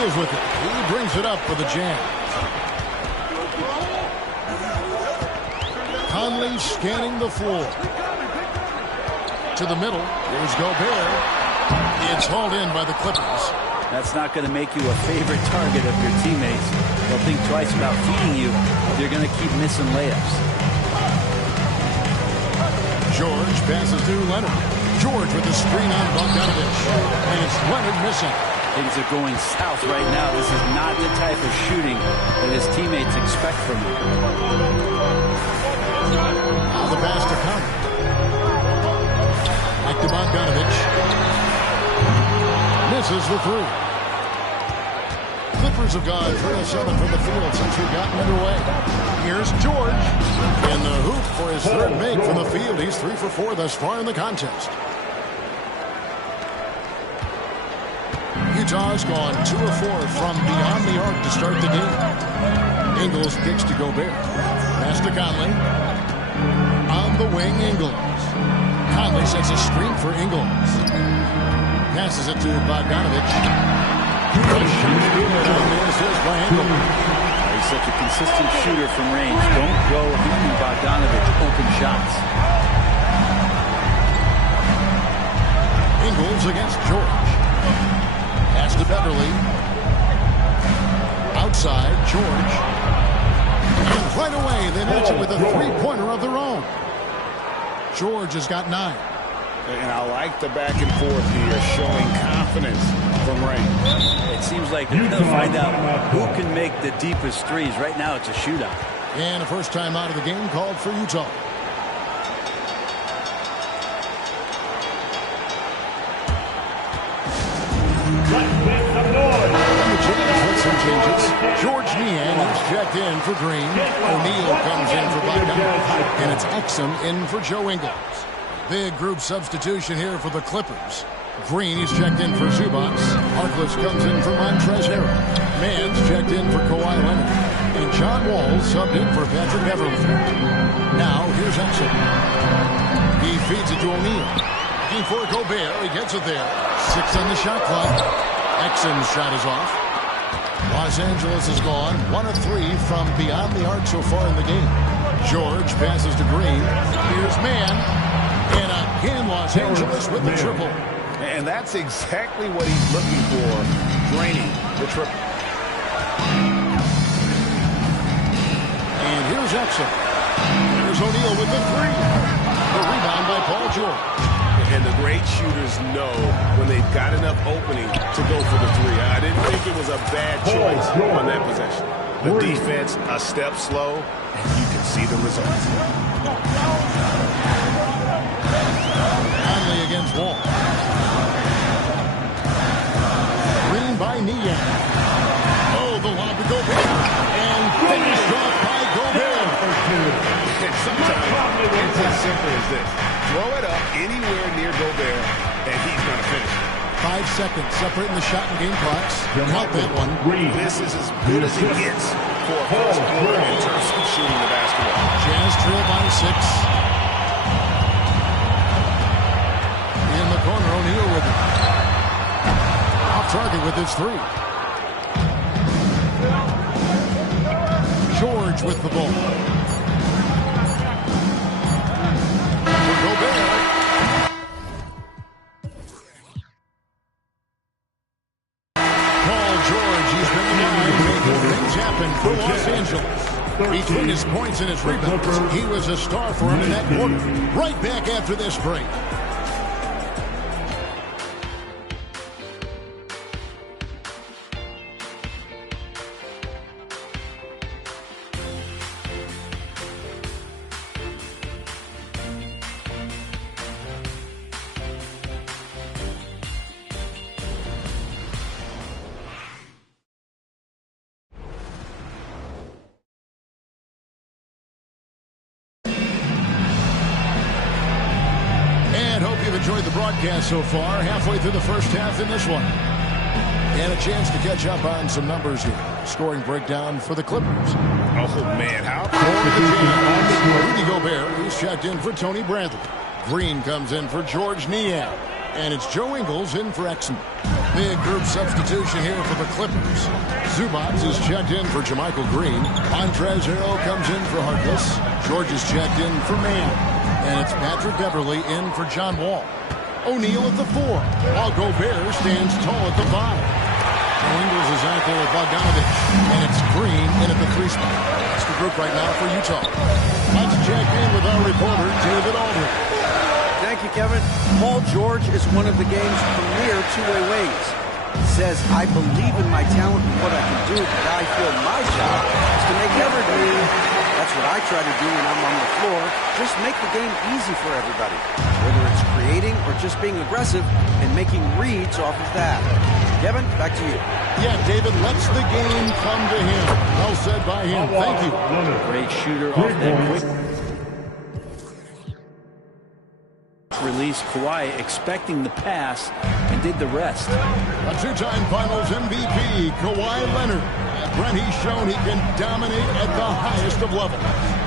Struggles with it. He brings it up for the jam. Conley scanning the floor. To the middle. Here's Gobert. It's hauled in by the Clippers. That's not going to make you a favorite target of your teammates. They'll think twice about feeding you if you're going to keep missing layups. George passes to Leonard. George with the screen on Bogdanovich. And it's Leonard missing. Things are going south right now. This is not the type of shooting that his teammates expect from him. Now the pass to Conley. Back to Bogdanovich. Misses the three. Clippers have gone 3-7 from the field since we've gotten underway. Here's George in the hoop for his third make from the field. He's 3 for 4 thus far in the contest. Utah's gone 2 of 4 from beyond the arc to start the game. Ingles kicks to Gobert. Pass to Conley. On the wing, Ingles. Conley sets a screen for Ingles. Passes it to Bogdanovich. He's such a consistent shooter from range. Don't go hitting Bogdanovich open shots. Ingles against George. Pass to Beverly. Outside, George. And right away, they match it with a three-pointer of their own. George has got 9. And I like the back and forth here, showing confidence from range. It seems like they're going to find out who can make the deepest threes. Right now, it's a shootout. And a first time out of the game called for Utah. Some changes. George Niang is checked in for Green. O'Neal comes in for Bogdanovich. And it's Exum in for Joe Ingles. Big group substitution here for the Clippers. Green is checked in for Zubac. Harkless comes in for Montrezl Harrell. Mann's checked in for Kawhi Leonard. And John Wall subbed in for Patrick Beverly. Now here's Exum. He feeds it to O'Neal. Looking for Gobert. He gets it there. 6 on the shot clock. Exum's shot is off. Los Angeles has gone 1 of 3 from beyond the arc so far in the game. George passes to Green. Here's Mann. And again, Los Angeles with the triple. And that's exactly what he's looking for, draining the triple. And here's Exum. There's O'Neal with the 3. The rebound by Paul George. And the great shooters know when they've got enough opening to go for the 3. I didn't think it was a bad choice on that possession. The defense a step slow, and you can see the results. Conley against Wall. Green by Niang. Oh, the lob to Gobert. And finished off by Gobert. And sometimes it's as simple as this. Throw it up anywhere near Gobert, and he's going to finish it. 5 seconds separating the shot and game clocks. Count that one. This is as good as it gets for a first quarter in terms of shooting the basketball. Jazz trail by 6. In the corner, O'Neal with it. Off target with his 3. George with the ball. For Los Angeles. Between his points and his rebounds, he was a star for him in that quarter. Right back after this break. Enjoyed the broadcast so far. Halfway through the first half in this one. And a chance to catch up on some numbers here. Scoring breakdown for the Clippers. Oh, man. How? Rudy Gobert is checked in for Tony Bradley. Green comes in for George Niang. And it's Joe Ingles in for Exum. Big group substitution here for the Clippers. Zubac is checked in for JaMychal Green. Montrezl Harrell comes in for Harkless. George is checked in for Mann. And it's Patrick Beverley in for John Wall. O'Neal at the 4, while Gobert stands tall at the 5. Joe Ingles is out there with Bogdanovich. And it's Green in at the 3 spot. That's the group right now for Utah. Let's check in with our reporter, David Aldridge. Thank you, Kevin. Paul George is one of the game's premier two-way wings. He says, I believe in my talent and what I can do, but I feel my job is to make everybody. That's what I try to do when I'm on the floor. Just make the game easy for everybody, whether it's creating or just being aggressive and making reads off of that. Kevin, back to you. Yeah, David lets the game come to him. Well said by him. Thank you. Great shooter off that quick release. Kawhi expecting the pass and did the rest. A two-time Finals MVP, Kawhi Leonard. And when he's shown he can dominate at the highest of levels.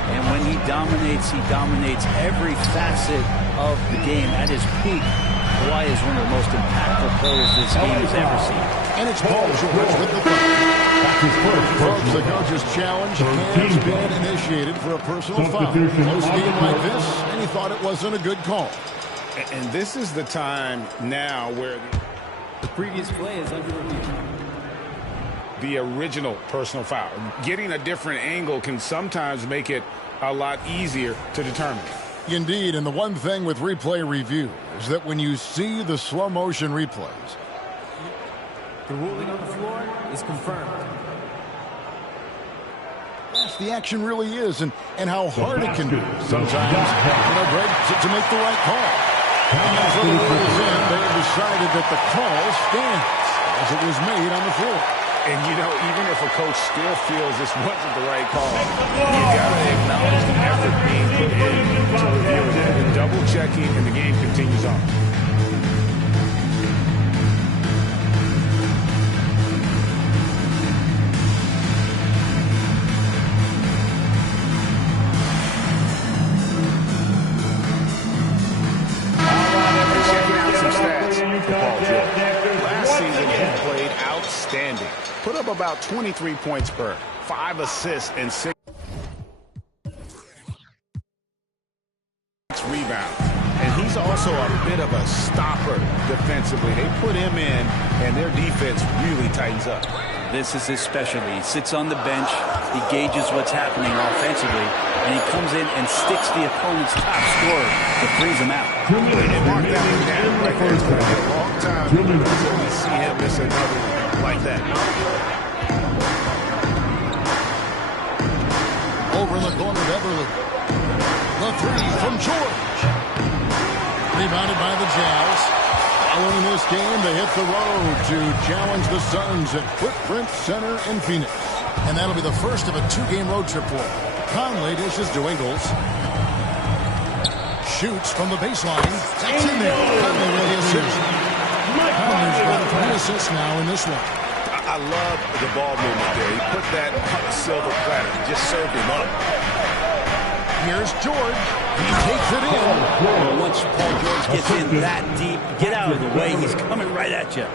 And when he dominates every facet of the game at his peak. Kawhi is one of the most impactful players this game has ever seen. And it's Paul George with the foul. Folks, the coach's challenge has been initiated for a personal foul. Close game like this, and he thought it wasn't a good call. And this is the time now where the previous play is under review. The original personal foul. Getting a different angle can sometimes make it a lot easier to determine. Indeed, and the one thing with replay review is that when you see the slow motion replays, the ruling on the floor is confirmed. Yes, the action really is, and how hard it can be sometimes, Greg, to make the right call. And as the rules in, they have decided that the call stands as it was made on the floor. And, even if a coach still feels this wasn't the right call, you got to acknowledge the effort being put in to review it. And double-checking, and the game continues on. Checking out some stats for Paul George. Last season, he played outstanding. Put up about 23 points per, 5 assists, and 6 rebounds. And he's also a bit of a stopper defensively. They put him in, and their defense really tightens up. This is his specialty. He sits on the bench, he gauges what's happening offensively, and he comes in and sticks the opponent's top scorer to freeze him out. And mark that one down right there. It's going to be a long time until we see him miss another one like that. Over in the corner, Beverley. The 3 from George. Rebounded by the Jazz. Following this game, they hit the road to challenge the Suns at Footprint Center in Phoenix. And that'll be the first of a 2-game road trip for them. Conley dishes to Ingles. Shoots from the baseline. That's in there. Conley with the assist. Conley's got 3 assists now in this one. I love the ball movement there. He put that on a silver platter. Just served him up. Here's George. He takes it in. Well, once Paul George gets in that deep, get out of the way. He's coming right at you.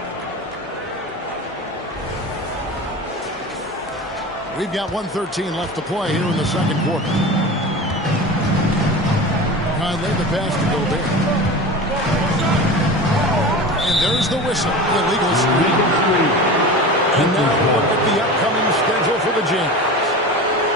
We've got 1:13 left to play here in the second quarter. Conley, the pass to Gobert. And there's the whistle. Illegal screen. And now look at the upcoming schedule for the Jazz.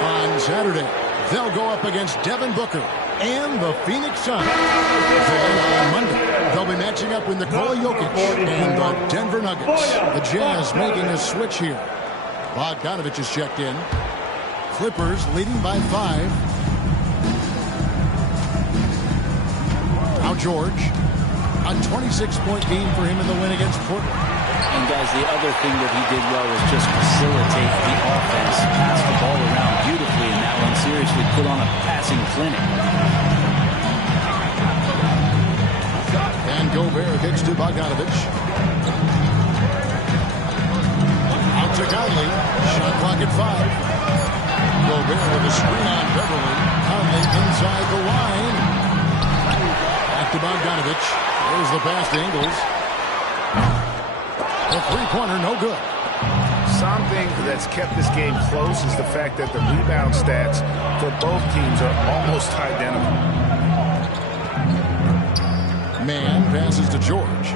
On Saturday, they'll go up against Devin Booker and the Phoenix Suns. On Monday, they'll be matching up with Nikola Jokic and the Denver Nuggets. The Jazz making a switch here. Bogdanovich is checked in. Clippers leading by 5. Now George. A 26-point game for him in the win against Portland. And guys, the other thing that he did well was just facilitate the offense, pass the ball around beautifully in that one, seriously put on a passing clinic. And Gobert kicks to Bogdanovich. Out to Conley. Shot clock at 5. Gobert with a screen on Beverley. Conley inside the line. Back to Bogdanovich. Here's the pass to Ingles. A three-pointer, no good. Something that's kept this game close is the fact that the rebound stats for both teams are almost identical. Mann passes to George.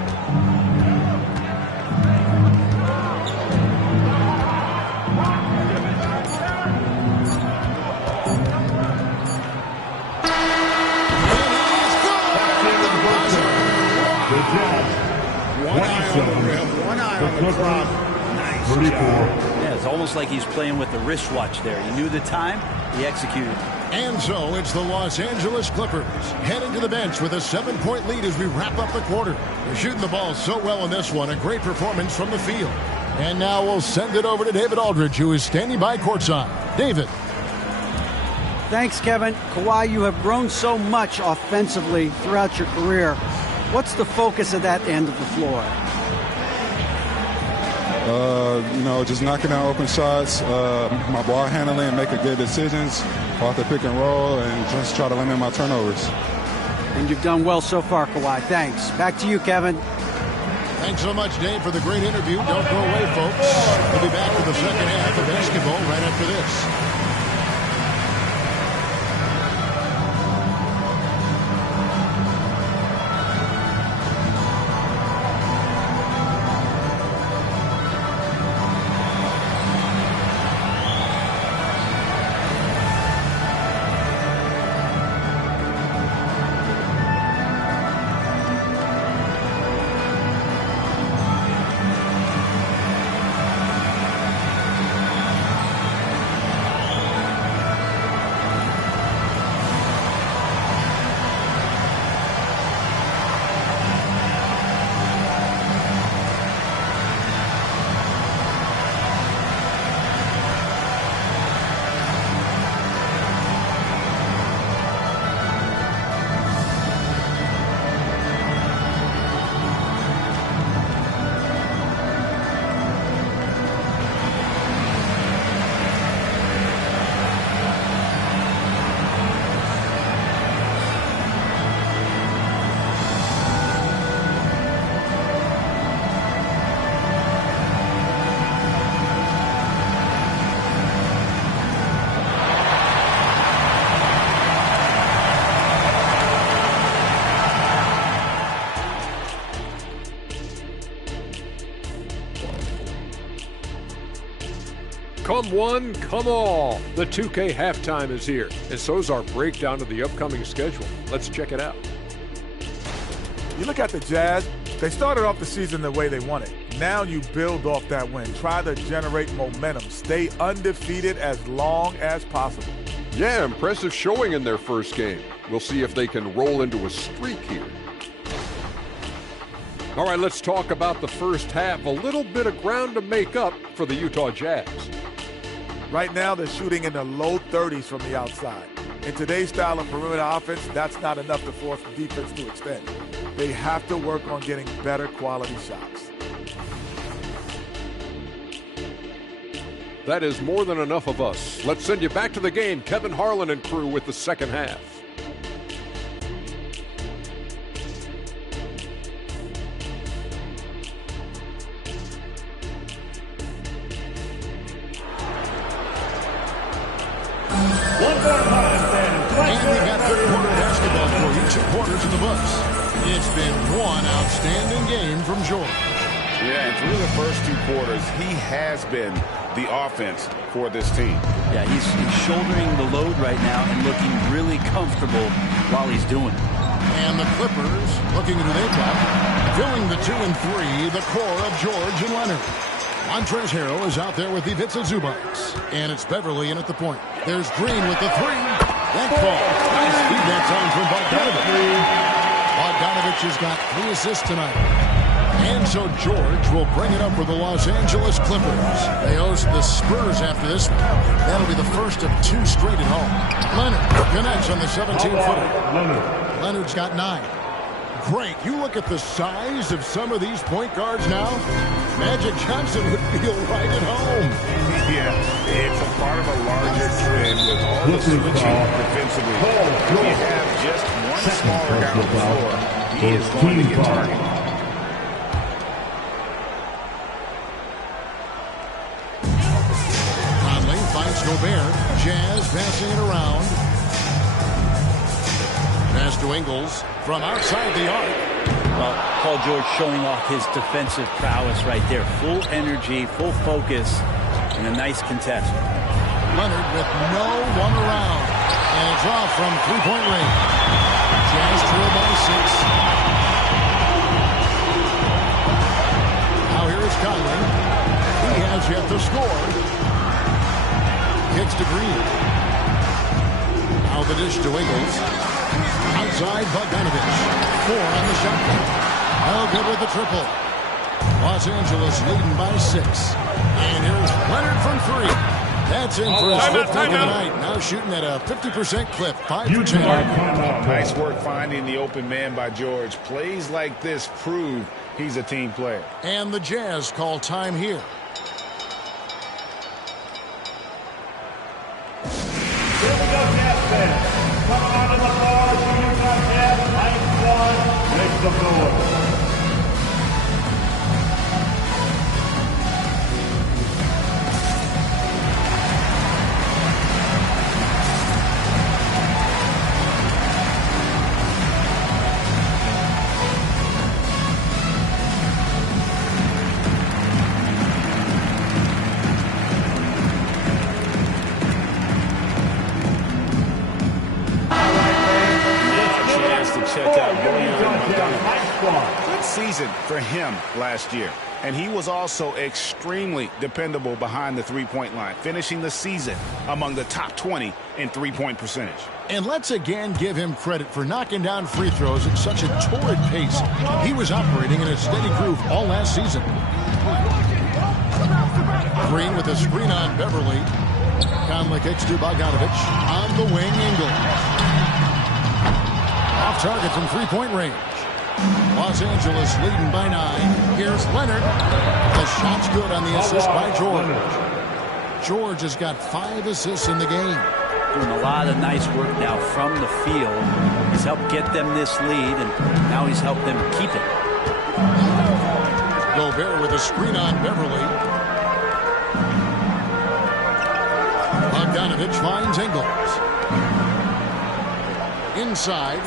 One eye on the rim, one eye on the clock. Nice job. Yeah, it's almost like he's playing with the wristwatch there. He knew the time, he executed. And so it's the Los Angeles Clippers heading to the bench with a 7-point lead as we wrap up the quarter. They're shooting the ball so well in this one. A great performance from the field. And now we'll send it over to David Aldridge, who is standing by courtside. David. Thanks, Kevin. Kawhi, you have grown so much offensively throughout your career. What's the focus of that end of the floor? Just knocking down open shots, my ball handling, making good decisions off the pick and roll, and just try to limit my turnovers. And you've done well so far, Kawhi. Thanks. Back to you, Kevin. Thanks so much, Dave, for the great interview. Don't go away, folks. We'll be back with the second half of basketball right after this. Come one, come all. The 2K halftime is here, and so is our breakdown of the upcoming schedule. Let's check it out. You look at the Jazz, they started off the season the way they wanted. Now you build off that win. Try to generate momentum. Stay undefeated as long as possible. Yeah, impressive showing in their first game. We'll see if they can roll into a streak here. All right, let's talk about the first half. A little bit of ground to make up for the Utah Jazz. Right now, they're shooting in the low 30s from the outside. In today's style of perimeter offense, that's not enough to force the defense to extend. They have to work on getting better quality shots. That is more than enough of us. Let's send you back to the game. Kevin Harlan and crew with the second half. And we've got third quarter basketball for you. 2 quarters in the books. It's been one outstanding game from George. Yeah, and through the first 2 quarters, he has been the offense for this team. Yeah, he's shouldering the load right now and looking really comfortable while he's doing it. And the Clippers, looking into their top, filling the 2 and 3, the core of George and Leonard. Montrezl Harrell is out there with Ivica Zubac. And it's Beverly in at the point. There's Green with the 3. That ball. Nice feed that time from Bogdanovich. Bogdanovich has got 3 assists tonight. And so George will bring it up for the Los Angeles Clippers. They host the Spurs after this one. That'll be the first of 2 straight at home. Leonard connects on the 17-footer. Leonard's got 9. great. You look at the size of some of these point guards now. Magic Johnson would feel right at home. Yeah, it's a part of a larger trend with all the switching defensively. If you have just one smaller guy on the floor, he is going to get targeted. Conley finds Gobert. Jazz passing it around. Pass to Ingles from outside the arc. Well, Paul George showing off his defensive prowess right there. Full energy, full focus, and a nice contest. Leonard with no one around. And a draw from three-point range. Jazz trail by 6. Now here is Conley. He has yet to score. Kicks to Green. Now the dish to Ingles. Outside Bogdanovich. 4 on the shot clock. No good with the triple. Los Angeles leading by 6. And here's Leonard from 3. That's in for his fifth pick of the night. Now shooting at a 50% clip. 5 for 10. Nice work finding the open man by George. Plays like this prove he's a team player. And the Jazz call time here. Here we go, Jazz fans. Coming onto the floor, Utah Jazz, Mike 1, make some noise. Good season for him last year. And he was also extremely dependable behind the three-point line, finishing the season among the top 20 in three-point percentage. And let's again give him credit for knocking down free throws at such a torrid pace. He was operating in a steady groove all last season. Green with a screen on Beverly. Conley kicks to Bogdanovich. On the wing, Ingles. Off target from three-point range. Los Angeles leading by 9. Here's Leonard. The shot's good on the assist by George. George has got 5 assists in the game. Doing a lot of nice work now from the field. He's helped get them this lead, and now he's helped them keep it. Gobert with a screen on Beverly. Bogdanovich finds Ingles. Inside.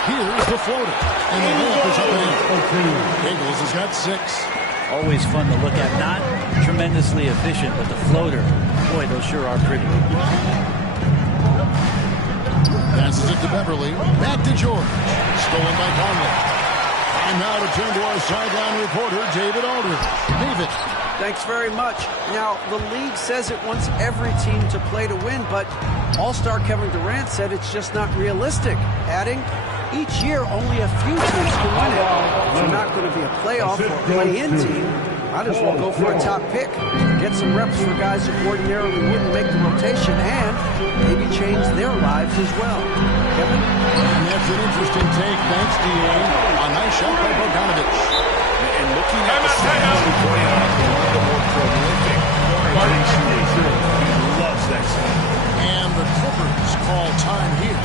Here's the floater. And the layup is up and in. Ingles has got 6. Always fun to look at. Not tremendously efficient, but the floater, boy, those sure are pretty. Passes it to Beverly. Back to George. Stolen by Conley. And now to turn to our sideline reporter, David Aldridge. David. Thanks very much. Now, the league says it wants every team to play to win, but All-Star Kevin Durant said it's just not realistic, adding, each year only a few teams can win it. If you're not going to be a playoff or play-in team, might as well go for a top pick. Get some reps for guys who ordinarily wouldn't make the rotation and maybe change their lives as well. Kevin? And that's an interesting take. Thanks, D.A. A nice shot by Bogdanovich. And looking at the stats, we pointed out one of the more prolific corner shooters. He loves that spot. And the Clippers call time here.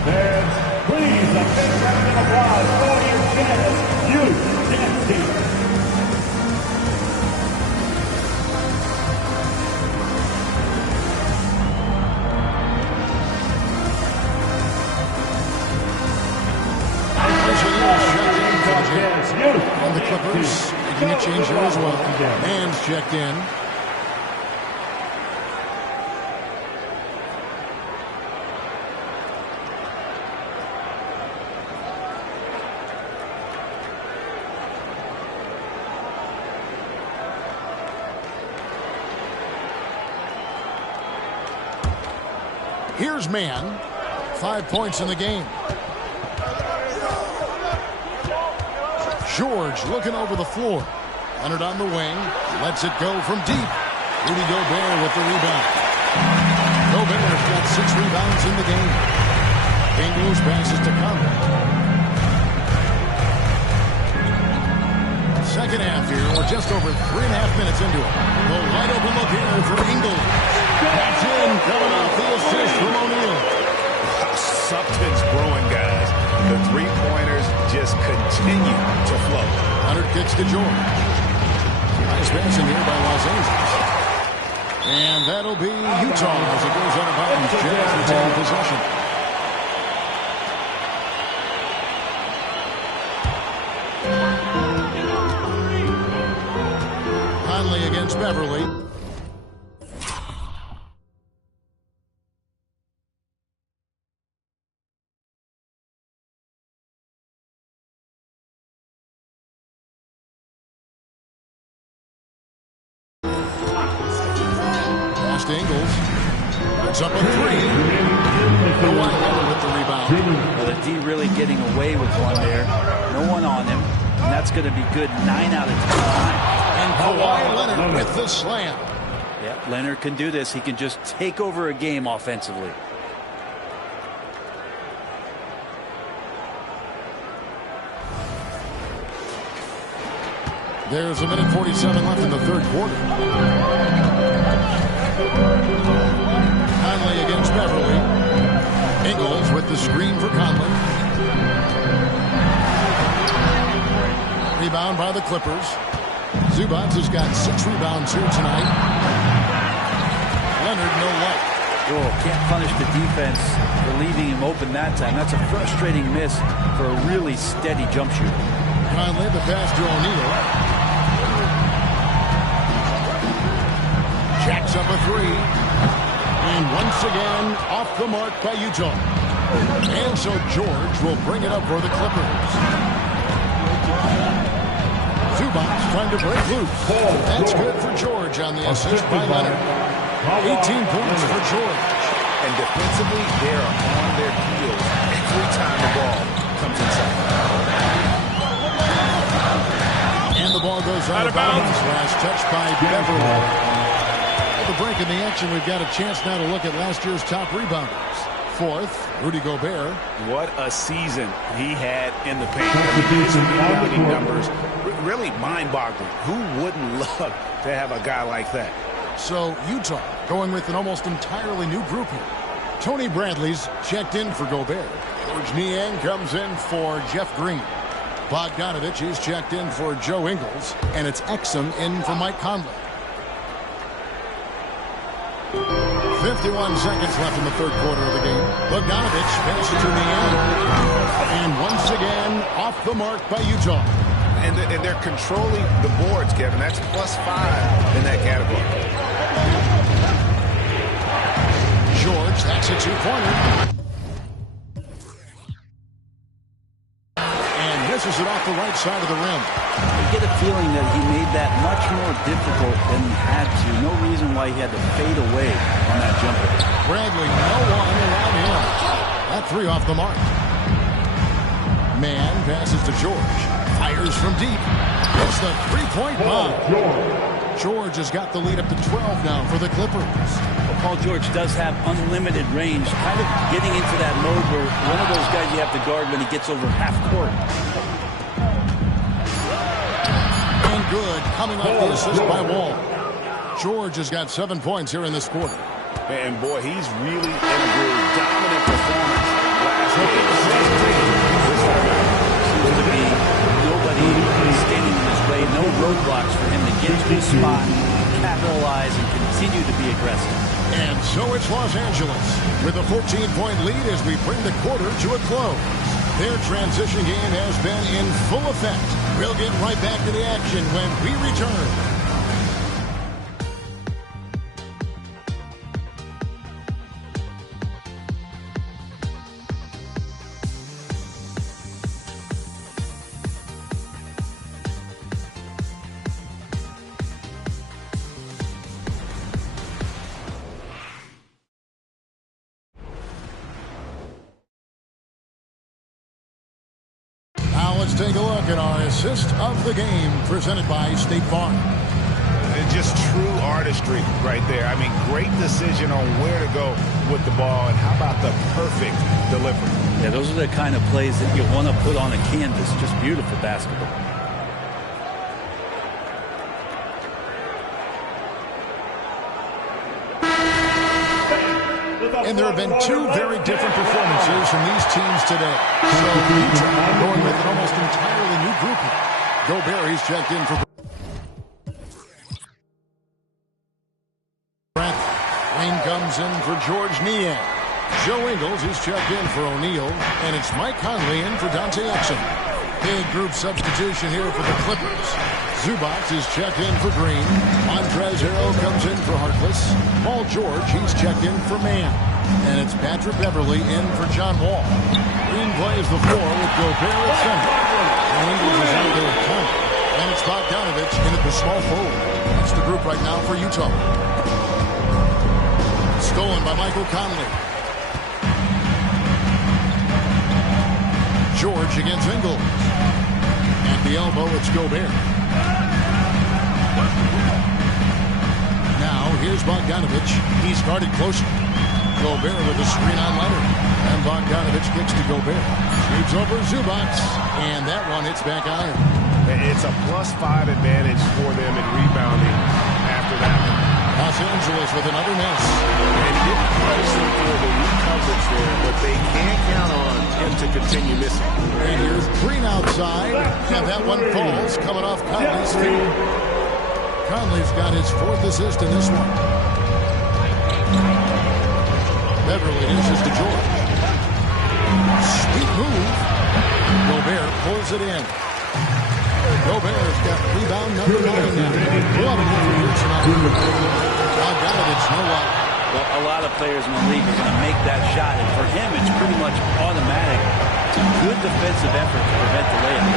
Fans, please, a big round of applause for your Jazz Jazz team. And the Clippers making a change here as well. Man's checked in. Here's Mann. 5 points in the game. George looking over the floor. Leonard on the wing. Lets it go from deep. Rudy Gobert with the rebound. Gobert's got 6 rebounds in the game. Ingles passes to Conley. Second half here. We're just over 3.5 minutes into it. The wide open look here for Ingles. That's in, coming off the assist from O'Neal. Something's brewing, guys. The three-pointers just continue to flow. Leonard kicks to George. Nice passing here by Los Angeles. And that'll be Utah as it goes out of bounds. Jazz retain possession. Conley against Beverly. Ingles. It's up a three. Kawhi Leonard with the rebound. Well, the D really getting away with one there. No one on him. And that's going to be good 9 out of 10 times. And Kawhi Leonard with the slam. Yeah, Leonard can do this. He can just take over a game offensively. There's 1:47 left in the third quarter. Conley against Beverly. Ingles with the screen for Conley. Rebound by the Clippers. Zubac has got 6 rebounds here tonight. Leonard no luck. Oh, can't punish the defense for leaving him open that time. That's a frustrating miss for a really steady jump shooter. Conley the pass to O'Neal. Jacks up a three. And once again, off the mark by Utah. And so George will bring it up for the Clippers. Zubac trying to break loose. That's good for George on the assist by Leonard. 18 points for George. And defensively, they are on their heels every time the ball comes inside. And the ball goes out of bounds. Last touch by Beverly. At the break in the action, we've got a chance now to look at last year's top rebounders. Fourth, Rudy Gobert. What a season he had in the paint. His rebounding numbers really mind-boggling. Who wouldn't love to have a guy like that? So Utah going with an almost entirely new group here. Tony Bradley's checked in for Gobert. George Niang comes in for Jeff Green. Bogdanovich is checked in for Joe Ingles. And it's Exum in for Mike Conley. 51 seconds left in the third quarter of the game. Bogdanovich passes to Niang. And once again, off the mark by Utah. And they're controlling the boards, Kevin. That's +5 in that category. George, that's a two-pointer. And misses it off the right side of the rim. You get a feeling that he made that much more difficult than he had to. No reason why he had to fade away on that jumper. Bradley, no one around him. That three off the mark. Mann passes to George. Fires from deep. It's the three-point bomb. George has got the lead up to 12 now for the Clippers. Well, Paul George does have unlimited range, kind of getting into that mode where one of those guys you have to guard when he gets over half court. And good, coming off the assist by Wall. George has got 7 points here in this quarter. And boy, he's really in a groove. Dominant performance last game. Seems to be nobody standing in his way, no roadblocks for him to get to his spot, capitalize, and continue to be aggressive. And so it's Los Angeles with a 14-point lead as we bring the quarter to a close. Their transition game has been in full effect. We'll get right back to the action when we return. Let's take a look at our assist of the game presented by State Farm. And just true artistry right there. I mean, great decision on where to go with the ball, and how about the perfect delivery. Yeah, those are the kind of plays that you want to put on a canvas. Just beautiful basketball. And there have been two very different performances from these teams today. So Utah going with an almost entirely new grouping. Gobert, he's checked in for Green comes in for George Niang. Joe Ingles is checked in for O'Neal. And it's Mike Conley in for Dante Exum. Big group substitution here for the Clippers. Zubac is checked in for Green. Montrezl Harrell comes in for Harkless. Paul George, he's checked in for Mann. And it's Patrick Beverly in for John Wall. Green plays the floor with Gobert at center. And Ingles is out there at point. And it's Bogdanovich in at the small forward. That's the group right now for Utah. Stolen by Michael Conley. George against Ingles. At the elbow, it's Gobert. Now, here's Bogdanovich. He's guarded closely. Gobert with a screen on Leonard. And Bogdanovich kicks to Gobert. Shoots over Zubac. And that one hits back iron. It's a +5 advantage for them in rebounding after that one. Los Angeles with another miss. And he didn't punish them for the weak coverage there, but they can't count on him to continue missing. And here's Green outside. And that one falls coming off Conley's feet. Conley's got his 4th assist in this one. Beverly dishes to George. Sweet move. Gobert pulls it in. Gobert's got rebound number 9 now. Bogdanovich, no luck. Well, a lot of players in the league are going to make that shot, and for him, it's pretty much automatic. It's a good defensive effort to prevent the layup.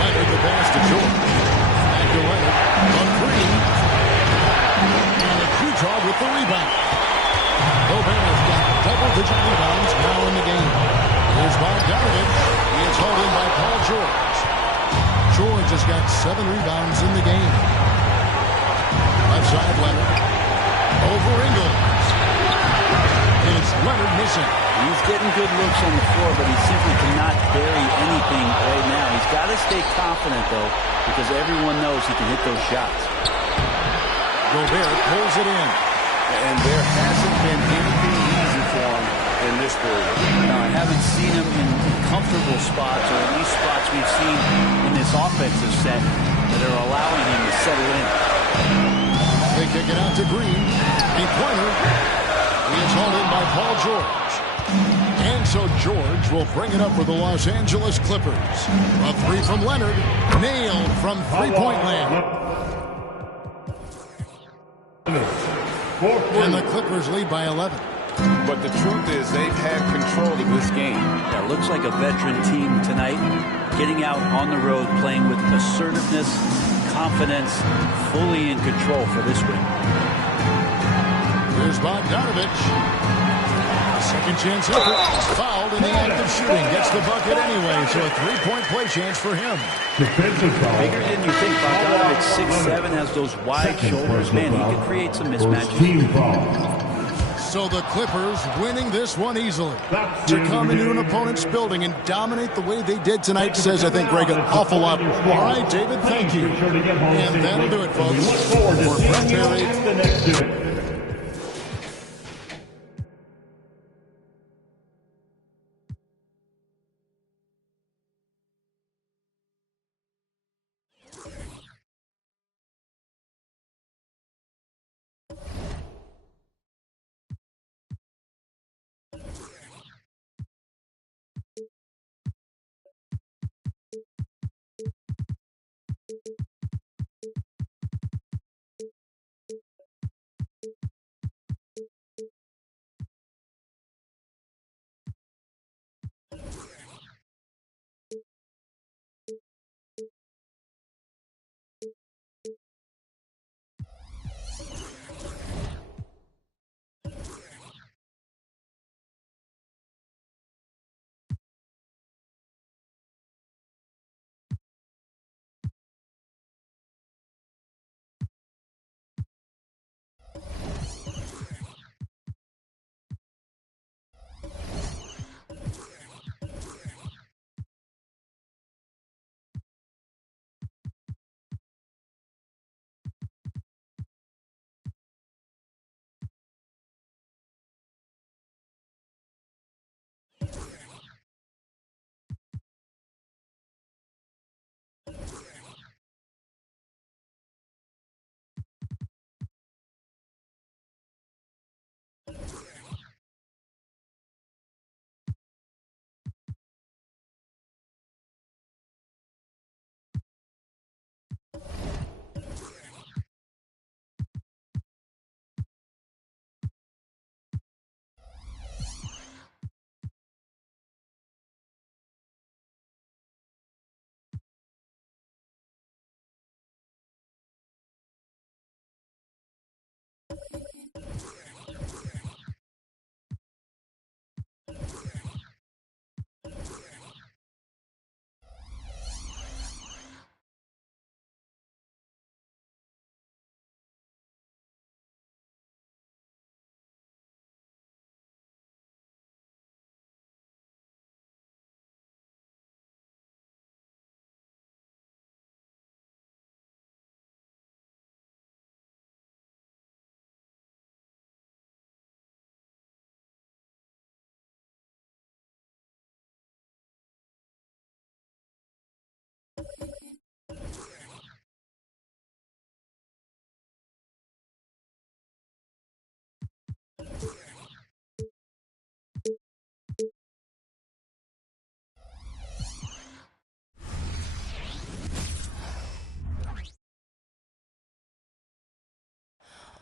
Leonard the pass to George. Back to Leonard. On Green. And Utah with the rebound. Gobert's got double-digit rebounds now in the game. Here's Bogdanovich. He is hauled in by Paul George. George has got 7 rebounds in the game. Left side, Leonard. Over Ingles. And it's Leonard missing. He's getting good looks on the floor, but he simply cannot bury anything right now. He's got to stay confident, though, because everyone knows he can hit those shots. Gobert pulls it in. And there hasn't been anything easy for him in this period. No, I haven't seen him in comfortable spots, or at least spots we've seen in this offensive set that are allowing him to settle in. They kick it out to Green. A pointer. He is hauled in by Paul George. And so George will bring it up for the Los Angeles Clippers. A 3 from Leonard. Nailed from three-point land. And the Clippers lead by 11. But the truth is they've had control of this game. Yeah, looks like a veteran team tonight, getting out on the road, playing with assertiveness, confidence, fully in control for this win. Here's Bogdanovich. Second chance effort. Fouled in the act of shooting. Gets the bucket anyway, so a 3-point play chance for him. Bigger than you think. Bogdanovich, 6'7", has those wide shoulders. Man, he can create some mismatches. So the Clippers winning this one easily. To come into an opponent's building and dominate the way they did tonight says, I think, Greg, an awful lot. All right, David, thank you. And that'll do it, folks. For Brett Terry.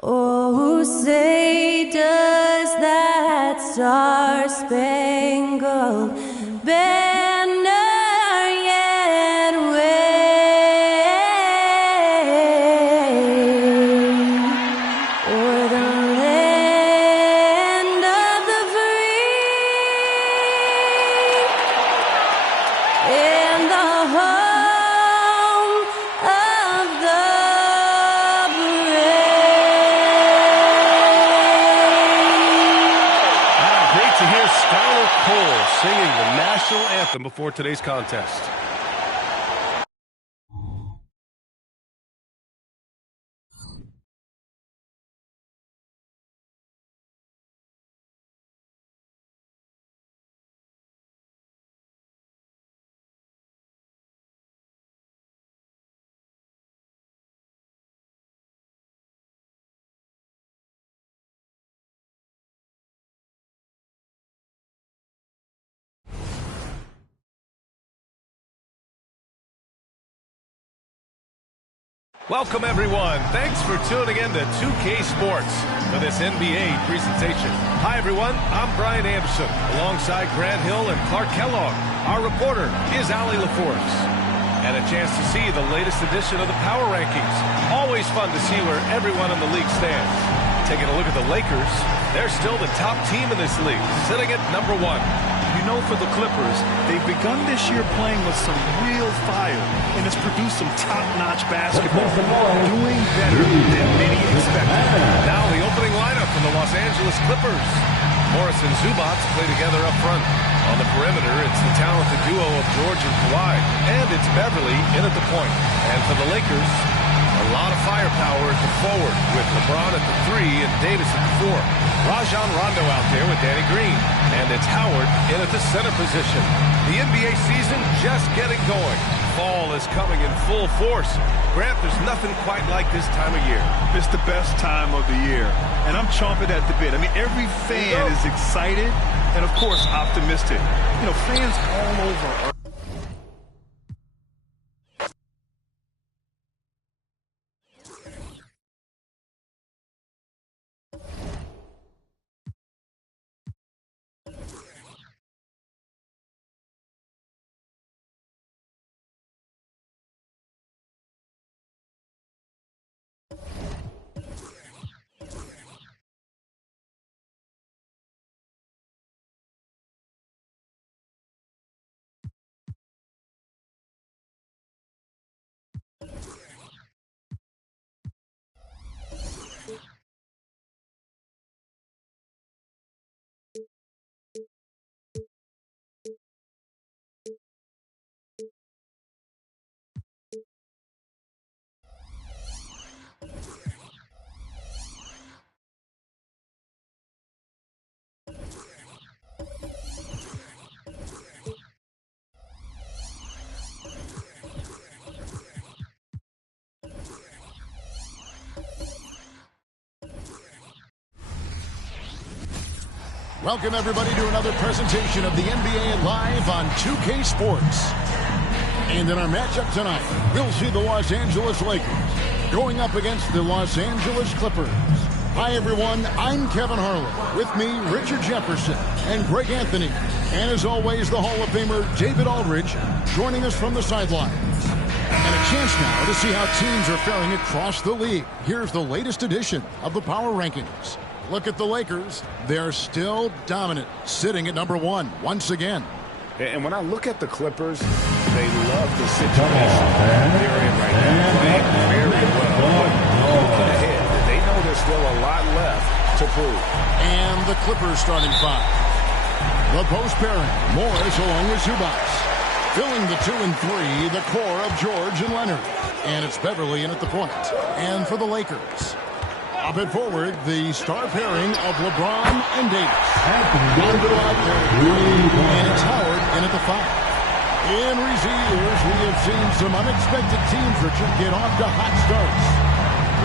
Oh, say does that star-spangled banner yet wave o'er the land of the free and the home of the to hear Skylar Cole singing the national anthem before today's contest. Welcome, everyone. Thanks for tuning in to 2K Sports for this NBA presentation. Hi, everyone. I'm Brian Anderson, alongside Grant Hill and Clark Kellogg. Our reporter is Allie LaForce. And a chance to see the latest edition of the Power Rankings. Always fun to see where everyone in the league stands. Taking a look at the Lakers, they're still the top team in this league, sitting at number 1. You know, for the Clippers, they've begun this year playing with some real fire, and it's produced some top-notch basketball, doing better than many expected. Now the opening lineup from the Los Angeles Clippers. Morris and Zubac play together up front. On the perimeter, it's the talented duo of George and Kawhi, and it's Beverly in at the point. And for the Lakers, a lot of firepower at the forward, with LeBron at the 3 and Davis at the 4. Rajon Rondo out there with Danny Green. And it's Howard in at the center position. The NBA season just getting going. Fall is coming in full force. Grant, there's nothing quite like this time of year. It's the best time of the year, and I'm chomping at the bit. I mean, every fan is excited and, of course, optimistic. You know, fans all over. Welcome, everybody, to another presentation of the NBA Live on 2K Sports. And in our matchup tonight, we'll see the Los Angeles Lakers going up against the Los Angeles Clippers. Hi, everyone. I'm Kevin Harlan. With me, Richard Jefferson and Greg Anthony. And as always, the Hall of Famer David Aldridge joining us from the sidelines. And a chance now to see how teams are faring across the league. Here's the latest edition of the Power Rankings. Look at the Lakers. They're still dominant, sitting at number 1 once again. And when I look at the Clippers, they love the situation they're in right now. Playing very well. But looking ahead, they know there's still a lot left to prove. And the Clippers starting 5. The post pairing, Morris along with Zubac. Filling the 2 and 3, the core of George and Leonard. And it's Beverly in at the point. And for the Lakers, up and forward, the star pairing of LeBron and Davis. Rondo out there. And it's Howard in at the 5. In recent years, we have seen some unexpected teams, Richard, get off to hot starts.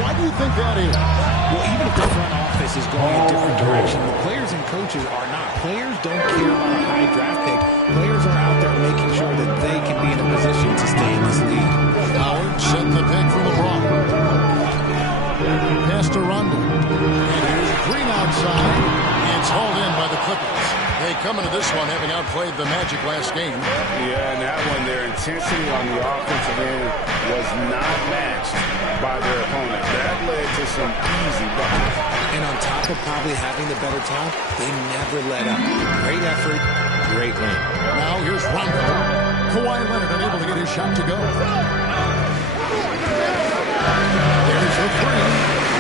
Why do you think that is? Well, even if the front office is going a different direction, the players and coaches are not. Players don't care about a high draft pick. Players are out there making sure that they can be in a position to stay in this league. Howard setting the pick for LeBron. Pass to Rondo. coming to this one, having outplayed the Magic last game. Yeah, and that one, their intensity on the offensive end was not matched by their opponent. That led to some easy buckets. And on top of probably having the better talent, they never let up. Great effort, great win. Now here's Rondo. Kawhi Leonard unable to get his shot to go. There's a three.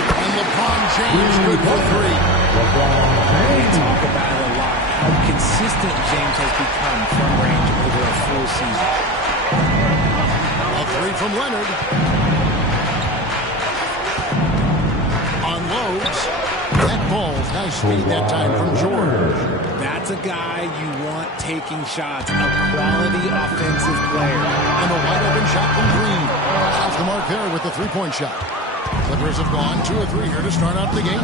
And LeBron James good for three. We talk about it a lot, how consistent James has become from range over a full season. A three from Leonard. Unloads. That ball's nice speed that time from George. That's a guy you want taking shots, a quality offensive player. And a wide open shot from Green. Off the mark there with the three-point shot. Clippers have gone 2 of 3 here to start out the game.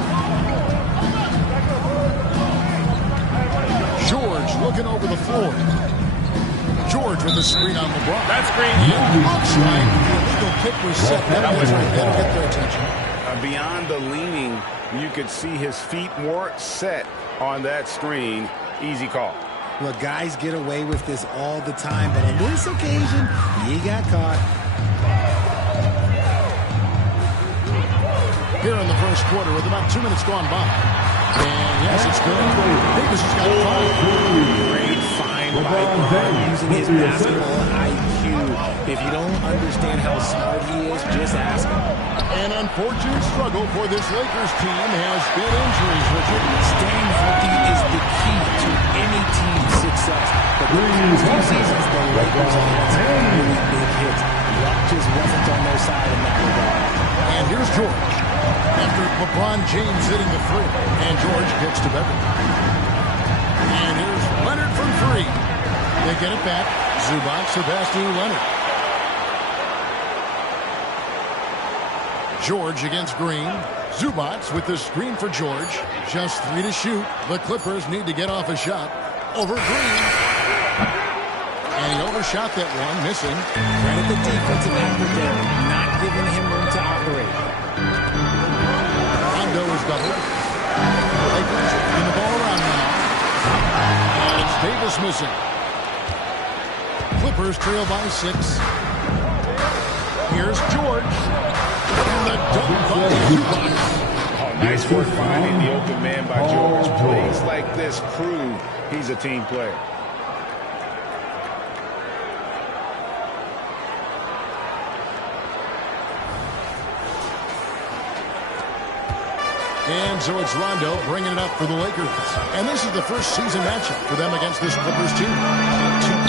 George looking over the floor. George with the screen on LeBron. That's Green. And looks like the illegal pick was set. That was right. That'll get their attention. Beyond the leaning, you could see his feet weren't set on that screen. Easy call. Look, guys get away with this all the time, but on this occasion, he got caught. Here in the first quarter with about 2 minutes gone by. And yes, it's good. Davis has got a foul. Great find by Bron using his basketball IQ. If you don't understand how smart he is, just ask him. An unfortunate struggle for this Lakers team has been injuries, Richard. Staying healthy is the key to any team's success. But the last 2 seasons, the Lakers have had some really big hits. Luck just wasn't on their side in that regard. And here's George. After LeBron James hitting the three. And George kicks to Beverly. And here's Leonard from 3. They get it back. Zubac, Sebastian Leonard. George against Green. Zubac with the screen for George. Just 3 to shoot. The Clippers need to get off a shot. Over Green. And he overshot that one, missing. Credit the defensive effort there, not giving him room to operate. Rondo is doubled. Lakers in the ball around now. And it's Davis missing. Clippers trail by 6. Here's George. And the dunk by Zubac. Oh, nice work finding the open man by George. Plays like this prove he's a team player. And so it's Rondo bringing it up for the Lakers. And this is the first season matchup for them against this Clippers team. 2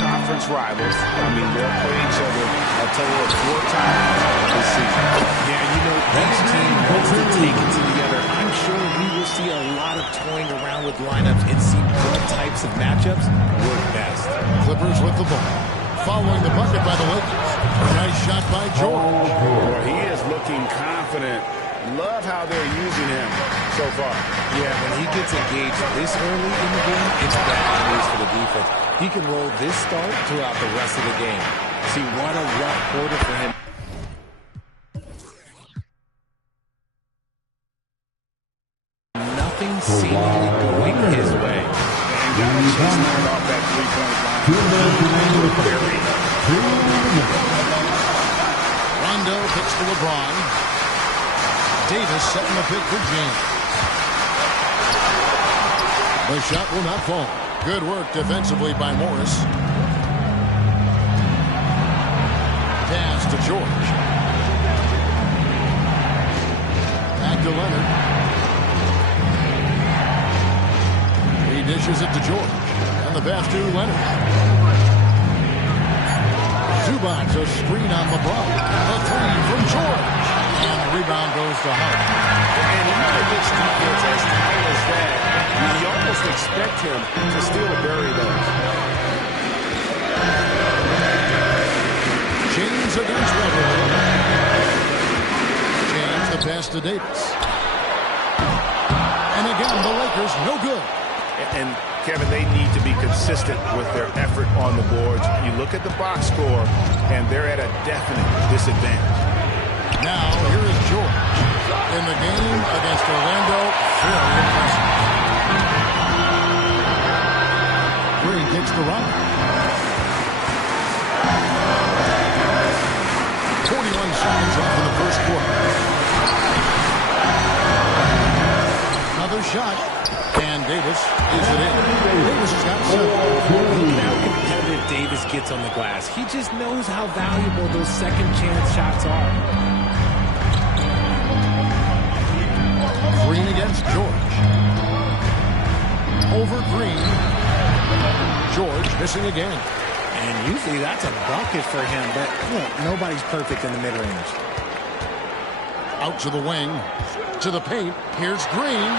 conference rivals. I mean, they'll play each other a total of 4 times this season. Yeah, you know, each team wants to take it to the other. I'm sure we will see a lot of toying around with lineups and see what types of matchups work best. Clippers with the ball. Following the bucket by the Lakers. A nice shot by George. Well, he is looking confident. Love how they're using him so far. Yeah, when he gets engaged this early in the game, it's bad news for the defense. He can roll this start throughout the rest of the game. See, what a rough quarter for him. Nothing seemingly going his way. And got a chance to knock off that 3-point line. Rondo picks to LeBron. Davis setting the pick for James. The shot will not fall. Good work defensively by Morris. Pass to George. Back to Leonard. He dishes it to George. And the pass to Leonard. Zubac, a screen on LeBron. A 3 from George. And the rebound goes to Hart. And even with this defense as tight as that, you almost expect him to still bury those. James against Beverly. James the pass to Davis. And again, the Lakers no good. And Kevin, they need to be consistent with their effort on the boards. You look at the box score, and they're at a definite disadvantage. Now, here is George. In the game against Orlando, very impressive. takes the run. 41 seconds left in the first quarter. Another shot. And Davis is it in. Davis has got 7. Look at how competitive Davis gets on the glass. He just knows how valuable those second chance shots are. Green against George. Over Green. George missing again. And usually that's a bucket for him, but nobody's perfect in the mid-range. Out to the wing. To the paint. Here's Green.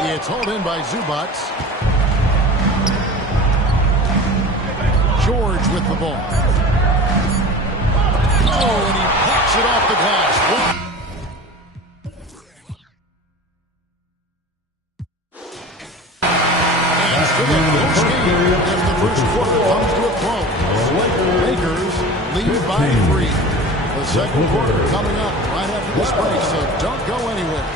It's hauled in by Zubac. George with the ball. Oh, and he pops it off the glass. And for the close game, as the first quarter comes to a close, Lakers lead by 3. The second quarter coming up right after this break, so don't go anywhere.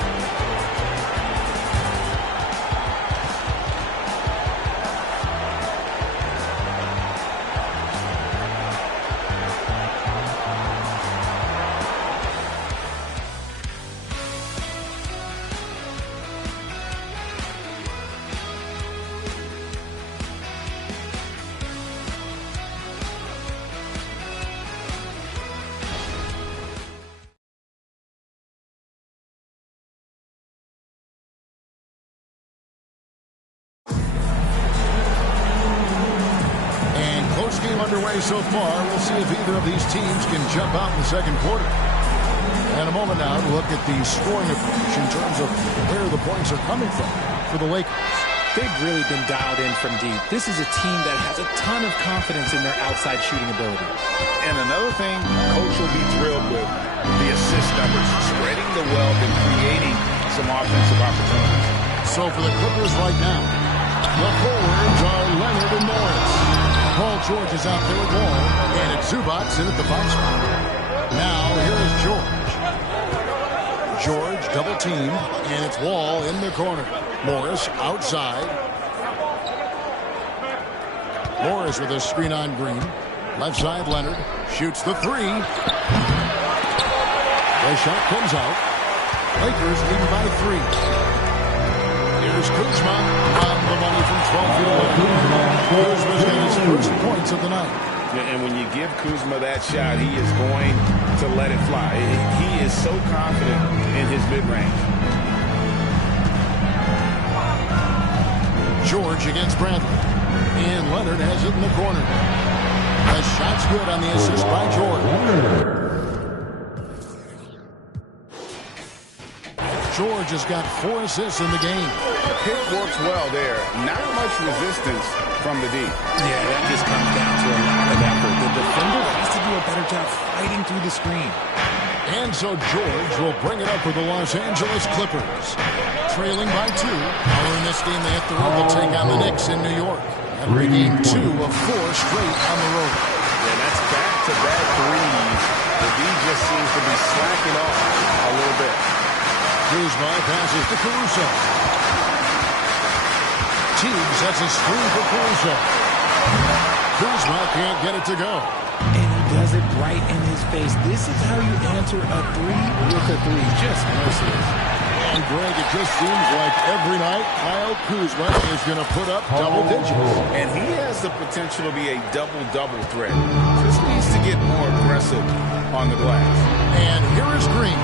Underway so far. We'll see if either of these teams can jump out in the second quarter. And a moment now to look at the scoring approach in terms of where the points are coming from for the Lakers. They've really been dialed in from deep. This is a team that has a ton of confidence in their outside shooting ability. And another thing Coach will be thrilled with, the assist numbers, spreading the wealth and creating some offensive opportunities. So for the Clippers right now, the forwards are Leonard and Morris. Paul George is out there at Wall, and it's Zubac in at the 5 spot. Now, here is George. George double-teamed, and it's Wall in the corner. Morris outside. Morris with a screen on Green. Left side, Leonard shoots the 3. The shot comes out. Lakers leading by 3. Here's Kuzma on the money from 12 feet away. Kuzma's got his first points of the night. And when you give Kuzma that shot, he is going to let it fly. He is so confident in his mid-range. George against Bradley. And Leonard has it in the corner. The shot's good on the assist by George. George has got 4 assists in the game. Pick works well there. Not much resistance from the D. Yeah, that just comes down to a lack of effort. The defender has to do a better job fighting through the screen. And so George will bring it up for the Los Angeles Clippers. Trailing by 2. Now in this game, they have to road to take on the Knicks in New York. That'll be game 2 of 4 straight on the road. Yeah, that's back-to-back threes. The D just seems to be slacking off a little bit. Kuzma passes to Caruso. Teague sets a screen for Caruso. Kuzma can't get it to go. And he does it right in his face. This is how you answer a 3 with a 3. Just merciless. And Greg, it just seems like every night Kyle Kuzma is going to put up double digits. And he has the potential to be a double-double threat. Just needs to get more aggressive on the glass. And here is Green.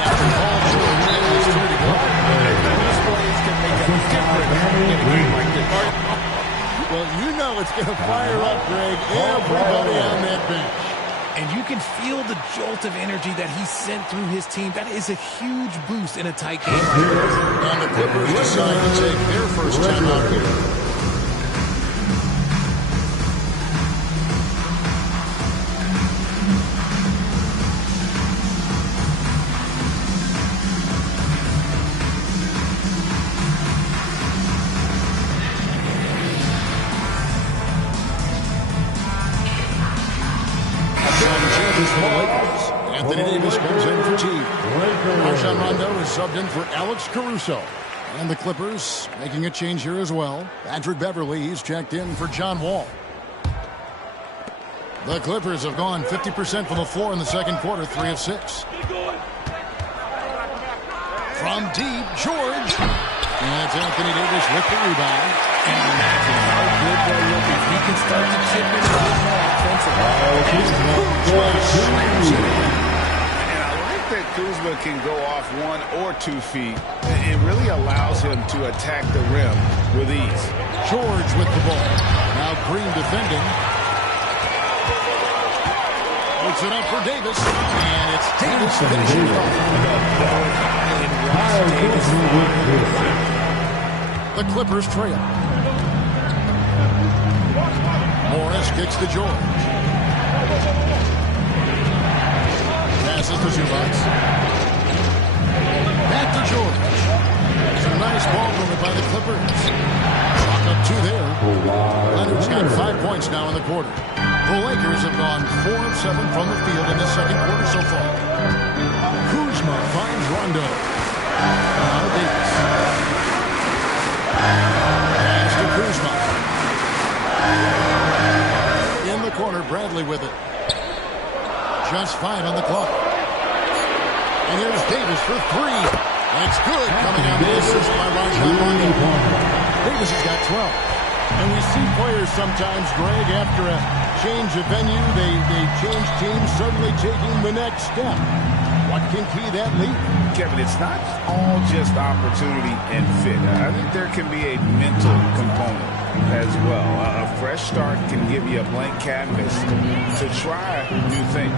After Paul George is 3 to go. The displays can make a difference in a game like this. Well, you know it's going to fire up, Greg, everybody on that bench. And you can feel the jolt of energy that he sent through his team. That is a huge boost in a tight game like this. And the Clippers decide to take their first time out here. For the Lakers. Anthony Davis comes in for Teague. Rajon Rondo is subbed in for Alex Caruso. And the Clippers making a change here as well. Patrick Beverly, he's checked in for John Wall. The Clippers have gone 50% from the floor in the second quarter, 3 of 6. From deep, George. And it's Anthony Davis with the rebound. And imagine how good they'll look if he can start to chip in a little more offensively. And I like that Kuzma can go off 1 or 2 feet. It really allows him to attack the rim with ease. George with the ball. Now Green defending. Puts it up for Davis. And it's Davis finishing it off. The Clippers trail. Morris kicks to George. Passes to Zubac. Back to George. Some nice ball movement by the Clippers. Clock up 2 there. Leonard's got 5 points now in the quarter. The Lakers have gone 4 of 7 from the field in the second quarter so far. Kuzma finds Rondo. Now Davis. Pass to Kuzma. In the corner, Bradley with it. Just 5 on the clock. And here's Davis for 3. And it's good coming on the assist by Rajon Rondo. Davis has got 12. And we see players sometimes, Greg, after a change of venue, they change teams, suddenly taking the next step. What can key that lead? Kevin, it's not all just opportunity and fit. I think there can be a mental component as well. A fresh start can give you a blank canvas to try new things.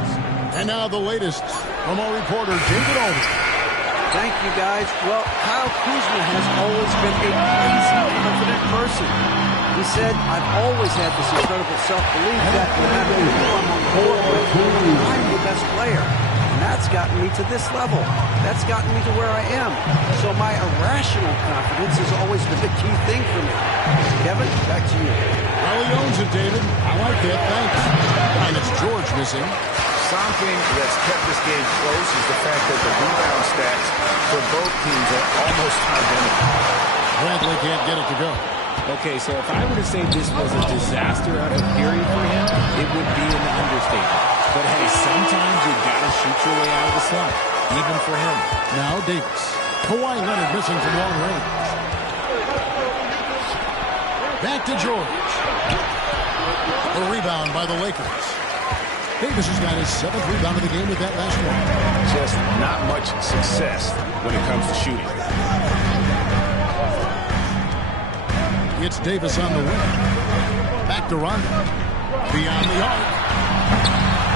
And now the latest from our reporter, David Aldridge. Thank you, guys. Well, Kyle Kuzma has always been a crazy confident person. He said, I've always had this incredible self-belief that no matter who I'm on the court with, I'm the best player. And that's gotten me to this level. That's gotten me to where I am. So my irrational confidence has always been the key thing for me. Kevin, back to you. Well, he owns it, David. I like that. Thanks. And it's George missing. Something that's kept this game close is the fact that the rebound stats for both teams are almost identical. Bradley can't get it to go. Okay, so if I were to say this was a disaster of a period for him, it would be an understatement. But hey, sometimes you've got to shoot your way out of the slump, even for him. Now Davis. Kawhi Leonard missing from long range. Back to George. A rebound by the Lakers. Davis has got his 7th rebound of the game with that last one. Just not much success when it comes to shooting. It's Davis on the wing. Back to Rondo. Beyond the arc.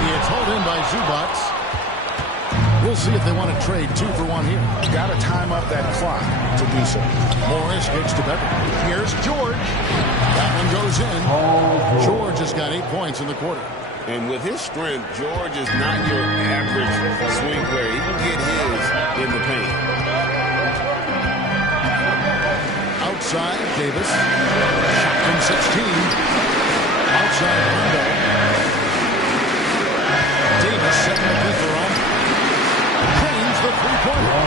It's hauled in by Zubac. We'll see if they want to trade 2 for 1 here. Got to time up that clock to do so. Morris kicks to Beverly. Here's George. That one goes in. George has got 8 points in the quarter. And with his strength, George is not your average swing player. He can get his in the paint. Outside, Davis. Shot from 16. Outside, Rondo. Davis setting the pick for Rondo. Drains the three-pointer.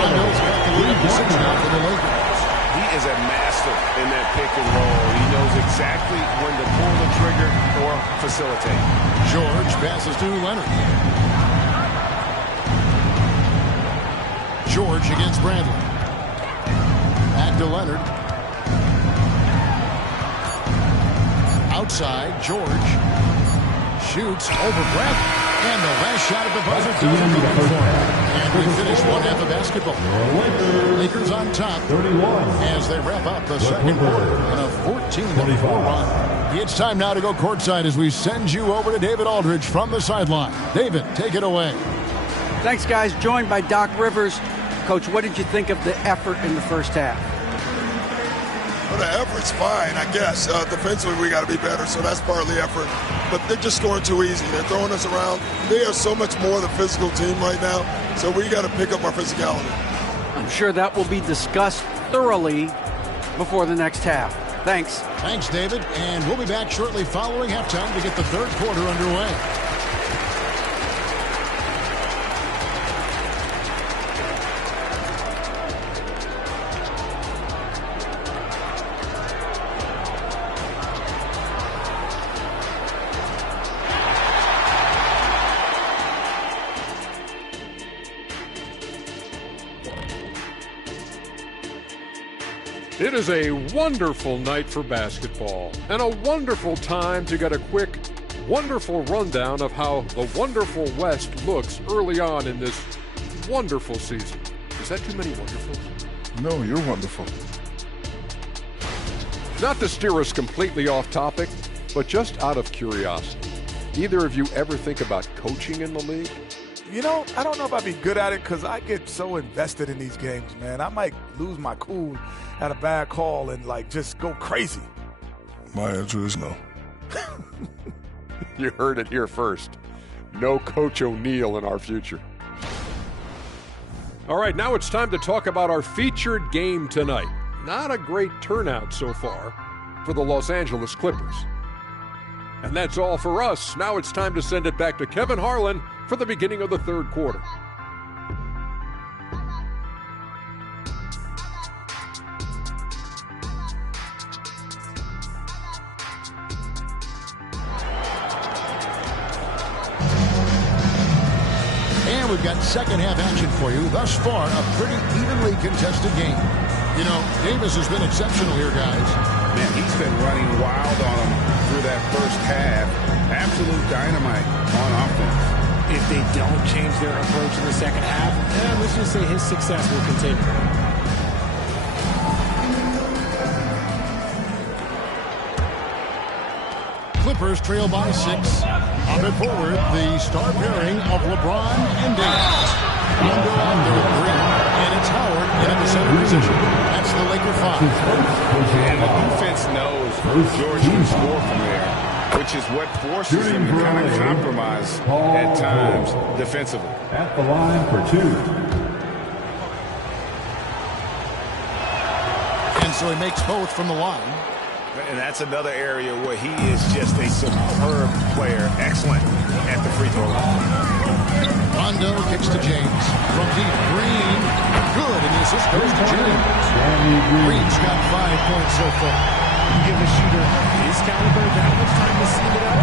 Rondo's got the lead to 6 now for the Lakers. He is a master in that pick and roll. He knows exactly when to pull the trigger or facilitate. George passes to Leonard. George against Bradley. Back to Leonard. Outside, George shoots over Bradley. And the last shot at the buzzer doesn't go in for him. And we finish 1/2 of basketball. Lakers on top as they wrap up the second quarter in a 14-4 run. It's time now to go courtside as we send you over to David Aldridge from the sideline. David, take it away. Thanks, guys. Joined by Doc Rivers. Coach, what did you think of the effort in the first half? Well, the effort's fine, I guess. Defensively, we got to be better, so that's part of the effort. But they're just scoring too easy. They're throwing us around. They are so much more the physical team right now, so we got to pick up our physicality. I'm sure that will be discussed thoroughly before the next half. Thanks. Thanks, David. And we'll be back shortly following halftime to get the third quarter underway. It is a wonderful night for basketball and a wonderful time to get a quick, wonderful rundown of how the wonderful West looks early on in this wonderful season. Is that too many wonderfuls? No, you're wonderful. Not to steer us completely off topic, but just out of curiosity. Either of you ever think about coaching in the league? You know, I don't know if I'd be good at it because I get so invested in these games, man. I might lose my cool at a bad call and, like, just go crazy. My answer is no. You heard it here first. No Coach O'Neal in our future. All right, now it's time to talk about our featured game tonight. Not a great turnout so far for the Los Angeles Clippers. And that's all for us. Now it's time to send it back to Kevin Harlan for the beginning of the third quarter. And we've got second half action for you. Thus far, a pretty evenly contested game. You know, Davis has been exceptional here, guys. Man, he's been running wild on them through that first half. Absolute dynamite on offense. If they don't change their approach in the second half, let's just say his success will continue. Clippers trail by 6. Up and forward, the star pairing of LeBron and Davis. Rondo with Green, and it's Howard in the center position. That's the Laker 5. And the defense knows George can score from there, which is what forces him to kind of compromise at times defensively. At the line for 2. And so he makes both from the line. And that's another area where he is just a superb player. Excellent at the free throw line. Rondo kicks to James. From deep, Green. Good, and the assist goes to James. Green's got 5 points so far. You give a shooter his caliber that much time to see it out.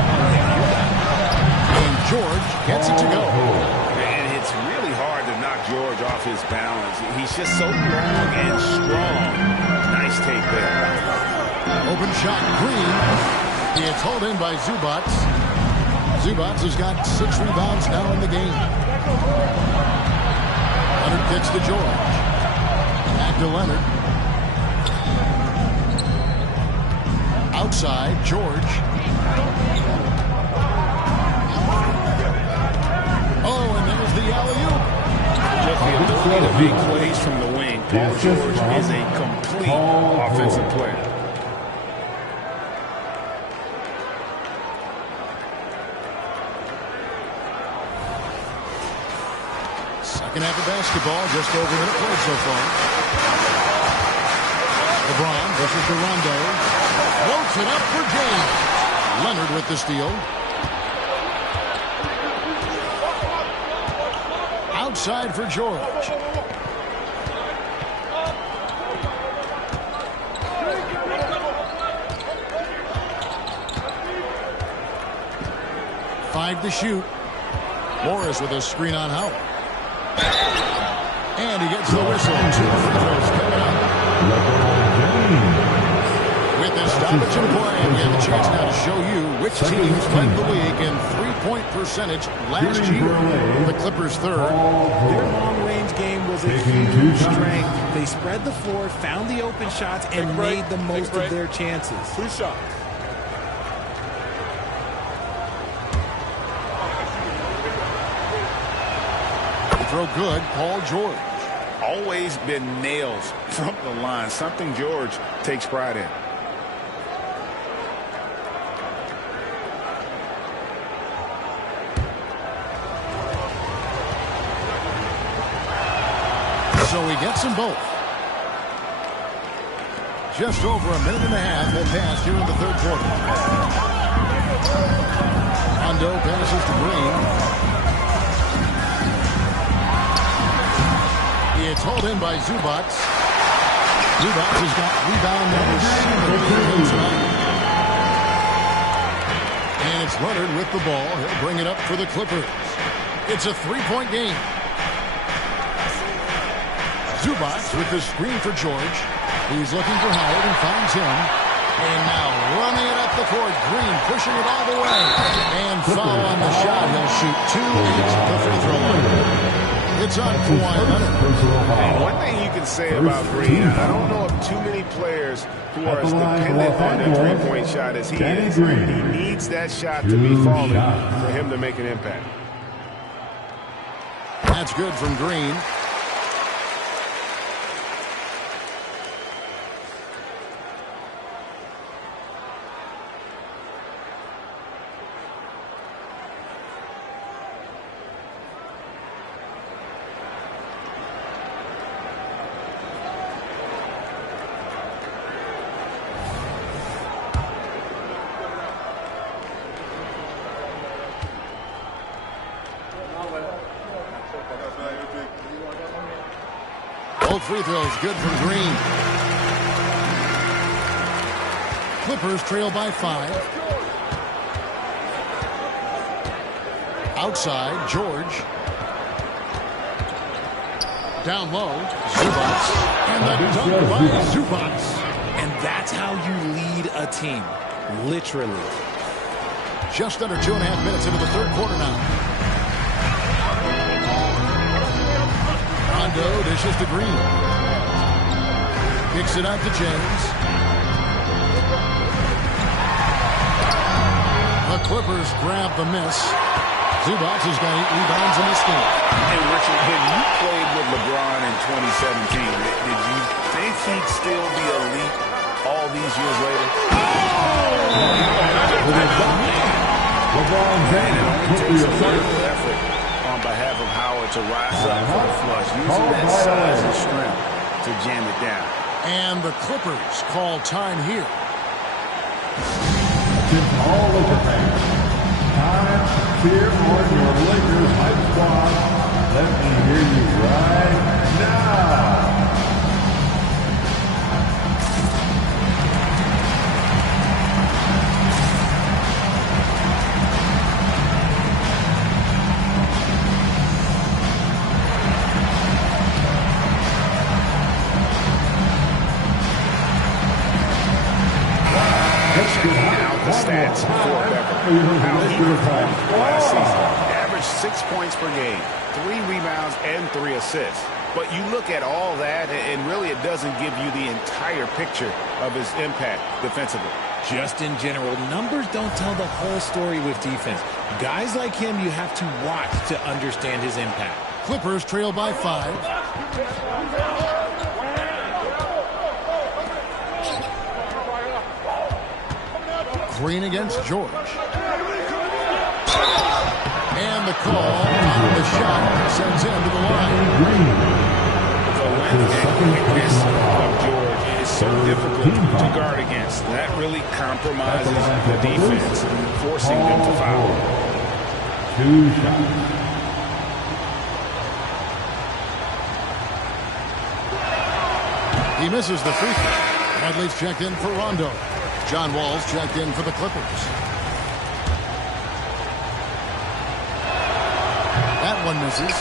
And George gets it to go. And it's really hard to knock George off his balance. He's just so long and strong. Nice take there. Open shot, Green. It's hauled in by Zubats. Zubats has got 6 rebounds now in the game. Leonard kicks to George. Back to Leonard. Outside, George. Oh, and there's the alley-oop. Just the ability to make plays from the wing. Paul George is a complete offensive player. Second half of basketball, just over a minute played so far. LeBron versus the Rondo. Floats it up for James. Leonard with the steal. Outside for George. Five to shoot. Morris with a screen on Howard. And he gets the whistle. 2 free throws coming up. With this stoppage in play, we have a chance now to show you which teams led the league in three-point percentage last year. The Clippers third. Their long-range game was a huge strength. They spread the floor, found the open shots, and made the most of their chances. 2 shots. Throw good, Paul George. Always been nails from the line, something George takes pride in. So he gets them both. Just over a minute and a half had passed here in the third quarter. Rondo passes to Green. It's hauled in by Zubats. Zubats has got rebound number 7 tonight. And it's Leonard with the ball. He'll bring it up for the Clippers. It's a 3-point game. Zubats with the screen for George. He's looking for Howard and finds him. And now running it up the court. Green pushing it all the way. And foul on the shot. He'll shoot 2 at the free throw line. It's on Kawhi Leonard. One thing you can say about Green, I don't know of too many players who are as dependent on their three-point shot as he is. He needs that shot to be falling for him to make an impact. That's good from Green. Both free throws good from Green. Clippers trail by 5. Outside, George. Down low, Zubac. And the dunk by Zubac. And that's how you lead a team. Literally. Just under 2.5 minutes into the third quarter now. Rondo dishes to Green. Kicks it out to James. The Clippers grab the miss. Zubac has got 8 rebounds in this game. And Richard, when you played with LeBron in 2017, did you think he'd still be elite all these years later? LeBron And it only takes a little effort on behalf of Howard to rise up for the flush, using that size and strength to jam it down. And the Clippers call time here. All Laker fans, time to cheer on your Lakers hype squad. Let me hear you right now. The stats for Beverly. How he performed last season. Averaged 6 points per game, 3 rebounds, and 3 assists. But you look at all that, and really it doesn't give you the entire picture of his impact defensively. Just in general, numbers don't tell the whole story with defense. Guys like him, you have to watch to understand his impact. Clippers trail by 5. Green against George. And the call on the shot sends him to the line. The length and quickness of George is so difficult to guard against. That really compromises the defense, forcing them to foul. 2 shots. He misses the free throw. Bradley's checked in for Rondo. John Wall's checked in for the Clippers. That one misses.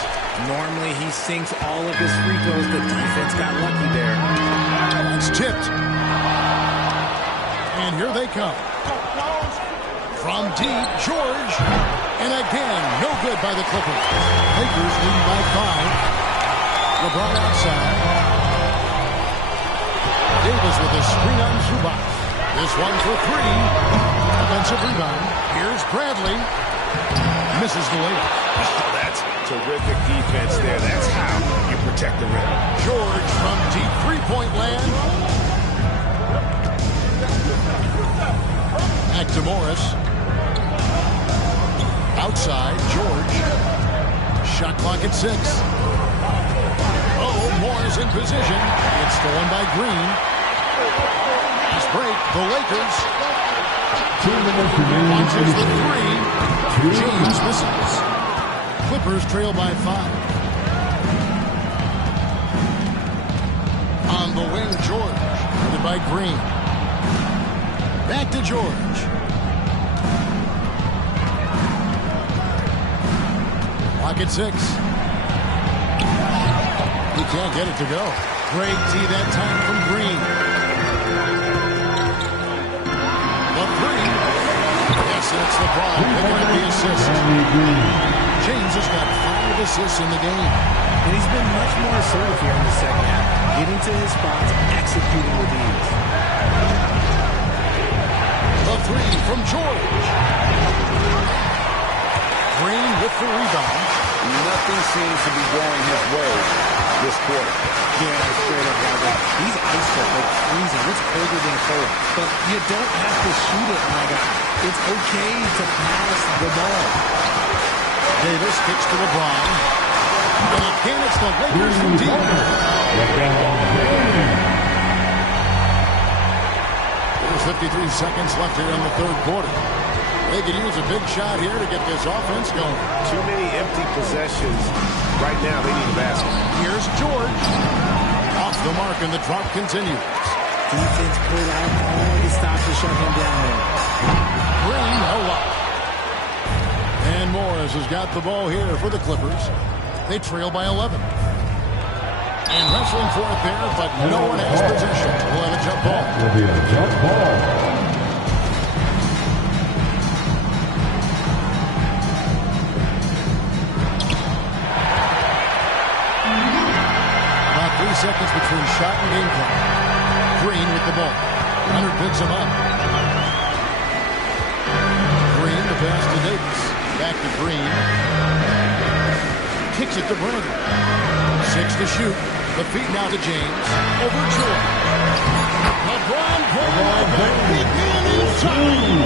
Normally he sinks all of his free throws. The defense got lucky there. That's tipped. And here they come. From deep, George. And again, no good by the Clippers. Lakers lead by 5. LeBron outside. Davis with a screen on Zubac. This one for 3. Offensive rebound. Here's Bradley. Misses the layup. Oh, that's terrific defense there. That's how you protect the rim. George from deep three-point land. Back to Morris. Outside, George. Shot clock at 6. Oh, Morris in position. It's stolen by Green. Fast break, the Lakers. 2 minutes remaining. Launches the 3. James misses. Clippers trail by 5. On the wing, George. Guarded by Green. Back to George. Clock at 6. He can't get it to go. Great tee that time from Green. The three. Yes, and it's LeBron picking up the assist. James has got 5 assists in the game. And he's been much more assertive here in the second half, getting to his spots, executing with ease. The three from George. Green with the rebound. Nothing seems to be going his way this quarter. Yeah, straight up, guys. He's ice cold, like freezing. It's colder than cold. But you don't have to shoot it, my guy. It's okay to pass the ball. Davis kicks to LeBron. And again, it's the Lakers from deep. There's 53 seconds left here in the third quarter. They could use a big shot here to get this offense going. Too many empty possessions. Right now, they need a basket. Here's George. Off the mark, and the drop continues. Defense pulled out all the stops to shut him down there. Green, no luck. And Morris has got the ball here for the Clippers. They trail by 11. And wrestling for it there, but no one has possession. We'll have a jump ball. Will be a jump ball. About 3 seconds between shot and game clock. Green with the ball. Leonard picks him up. Green, the pass to Davis. Back to Green. Kicks it to Brandon. 6 to shoot. The feed now to James. Over Jordan. LeBron big man inside.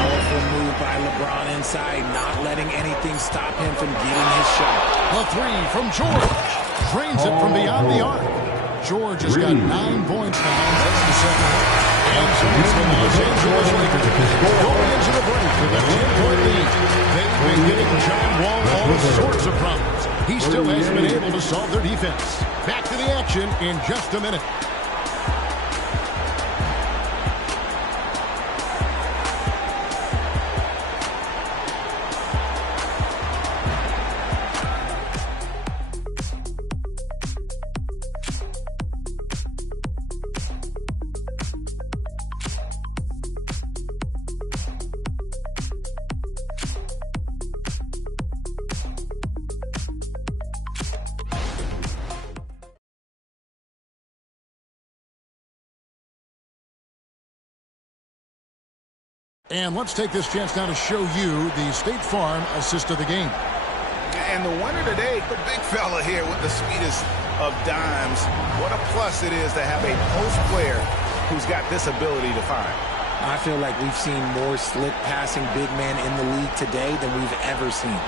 Powerful move by LeBron inside, not letting anything stop him from getting his shot. The three from George. Drains it from beyond the arc. George has got 9 points now in just the second half. And so it's the Los Angeles Lakers going into the break with a 10-point lead. They've been getting John Wall all sorts of problems. He still hasn't been able to solve their defense. Back to the action in just a minute. And let's take this chance now to show you the State Farm assist of the game. And the winner today, the big fella here with the sweetest of dimes. What a plus it is to have a post player who's got this ability to find. I feel like we've seen more slick passing big men in the league today than we've ever seen.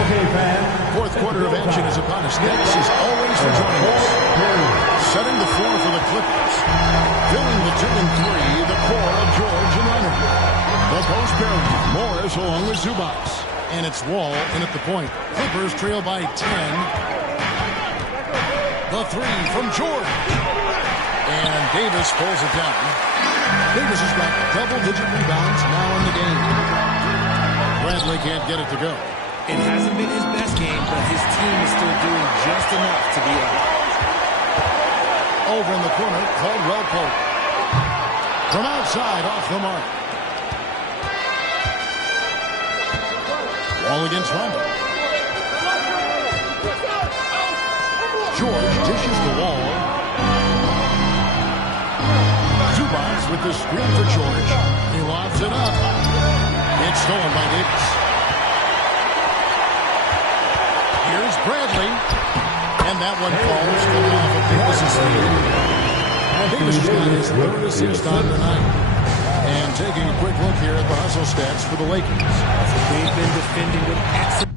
Okay, fans. Fourth quarter of action is upon us. Thanks as always for joining us. Setting the floor for the Clippers. Filling the 2 and 3, the core of George and Leonard. The post pairing, Morris along with Zubac. And it's Wall in at the point. Clippers trail by 10. The three from George. And Davis pulls it down. Davis has got double-digit rebounds now in the game. Bradley can't get it to go. It hasn't been his best game, but his team is still doing just enough to be up. Over in the corner, Caldwell Pope. From outside, off the mark. Wall against Rondo. George dishes the Wall. Zubac with the screen for George. He lobs it up. It's stolen by Davis. Here's Bradley. And that one falls coming off of Davis' steal. Davis has got his 3rd assist on the night. And taking a quick look here at the hustle stats for the Lakers. They've been defending with excellent.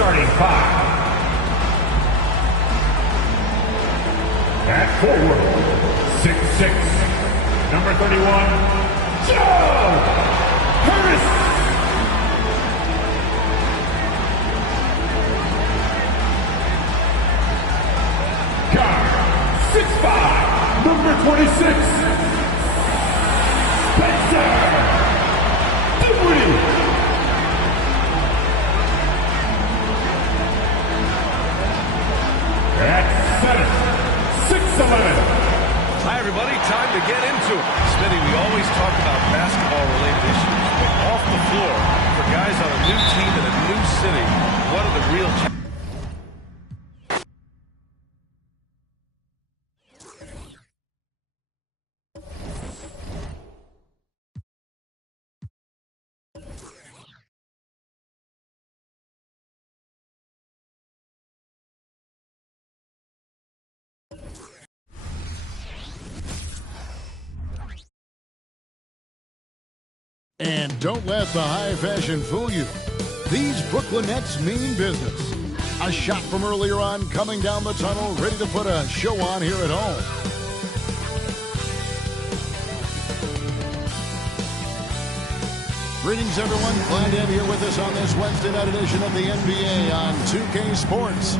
Starting five. At forward, 6'6", number 31, Joe Harris. Guard, 6'5", number 26, Spencer Dinwiddie. At 7, 6'11". Hi, everybody. Time to get into it. Smitty, we always talk about basketball-related issues, but off the floor, for guys on a new team in a new city, what are the real challenges? And don't let the high fashion fool you. These Brooklyn Nets mean business. A shot from earlier on coming down the tunnel, ready to put a show on here at home. Greetings, everyone. Glad to have you here with us on this Wednesday night edition of the NBA on 2K Sports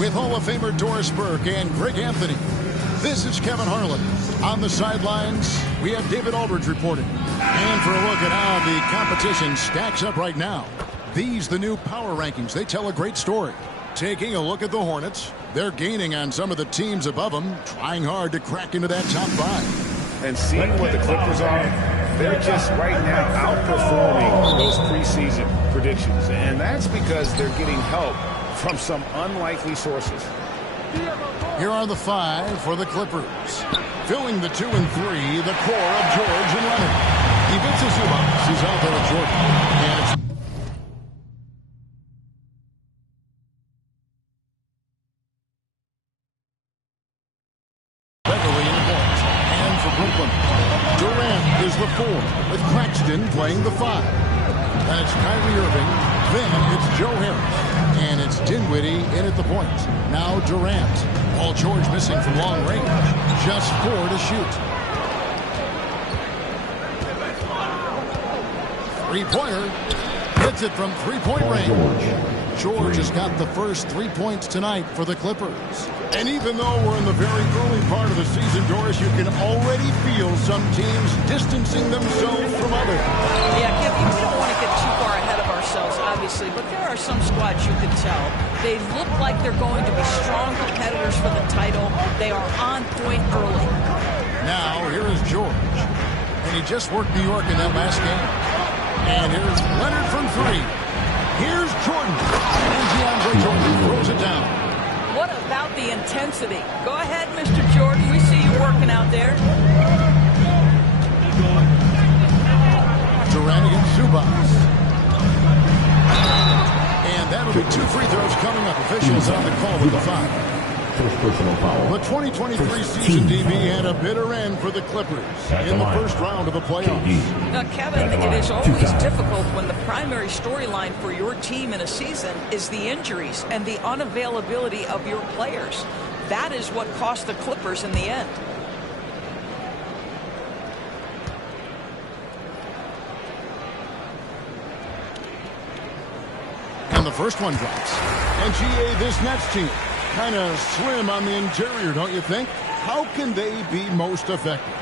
with Hall of Famer Doris Burke and Greg Anthony. This is Kevin Harlan. On the sidelines, we have David Aldridge reporting. And for a look at how the competition stacks up right now, these the new power rankings. They tell a great story. Taking a look at the Hornets, they're gaining on some of the teams above them, trying hard to crack into that top five. And seeing what the Clippers are, they're just right now outperforming those preseason predictions. And that's because they're getting help from some unlikely sources. Here are the five for the Clippers. Filling the 2 and 3, the core of George and Leonard. Ivica Zubac is out there with Jordan. And it's Beverly in the point. And for Brooklyn, Durant is the 4, with Claxton playing the 5. Then it's Kyrie Irving. Then it's Joe Harris. And it's Dinwiddie in at the point. Now Durant. Paul George missing from long range. Just 4 to shoot. Three-pointer. Hits it from three-point range. George has got the first 3 points tonight for the Clippers. And even though we're in the very early part of the season, Doris, you can already feel some teams distancing themselves from others. Yeah, Kevin, we don't want to get too far ahead of ourselves, obviously, but there are some squads you can tell. They look like they're going to be strong competitors for the title. They are on point early. Now, here is George. And he just worked New York in that last game. And here's Leonard from 3. Here's Jordan. And DeAndre Jordan throws it down. What about the intensity? Go ahead, Mr. Jordan. We see you working out there. Durant against Zubac. And that'll be 2 free throws coming up. Officials on the call with the foul. First personal foul. The 2023 season, DB, had a bitter end for the Clippers in the first round of the playoffs. Now, Kevin, it is always difficult when the primary storyline for your team in a season is the injuries and the unavailability of your players. That is what cost the Clippers in the end. And the first one drops. And GA, this Nets team, kind of slim on the interior, don't you think? How can they be most effective?